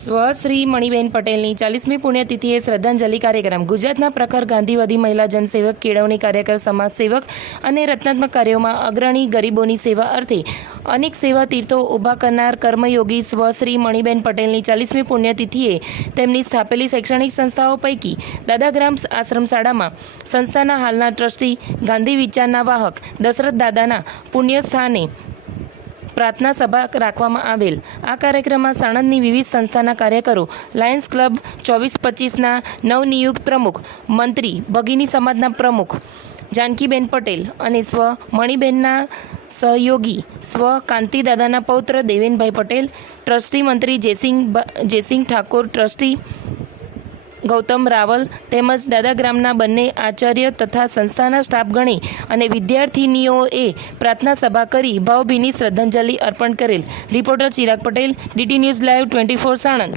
સ્વશ્રી મણિબેન પટેલની 40મી પુણ્યતિથિએ શ્રદ્ધાંજલિ કાર્યક્રમ. ગુજરાતના પ્રખર ગાંધીવાદી મહિલા જનસેવક, કેળવણી કાર્યકર, સમાજસેવક અને રચનાત્મક કાર્યોમાં અગ્રણી, ગરીબોની સેવા અર્થે અનેક સેવા તીર્થો ઊભા કરનાર કર્મયોગી સ્વશ્રી મણિબેન પટેલની 40મી પુણ્યતિથિએ તેમની સ્થાપેલી શૈક્ષણિક સંસ્થાઓ પૈકી દાદાગ્રામ આશ્રમશાળામાં સંસ્થાના હાલના ટ્રસ્ટી, ગાંધી વિચારના વાહક દશરથ દાદાના પુણ્યસ્થાને પ્રાર્થના સભા રાખવામાં આવેલ. આ કાર્યક્રમમાં સાણંદની વિવિધ સંસ્થાના કાર્યકરો, લાયન્સ ક્લબ 24-25ના નવનિયુક્ત પ્રમુખ, મંત્રી, ભગીની સમાજના પ્રમુખ જાનકીબેન પટેલ અને સ્વ મણિબેનના સહયોગી સ્વ કાંતિદાદાના પૌત્ર દેવેનભાઈ પટેલ, ટ્રસ્ટી મંત્રી જયસિંહ ઠાકોર, ટ્રસ્ટી ગૌતમ રાવલ તેમજ દાદાગ્રામના બંને આચાર્ય તથા સંસ્થાના સ્ટાફગણે અને વિદ્યાર્થિનીઓએ પ્રાર્થના સભા કરી ભાવભીની શ્રદ્ધાંજલિ અર્પણ કરેલ. Reporter Chirag Patel, DT news live 24 Sanand.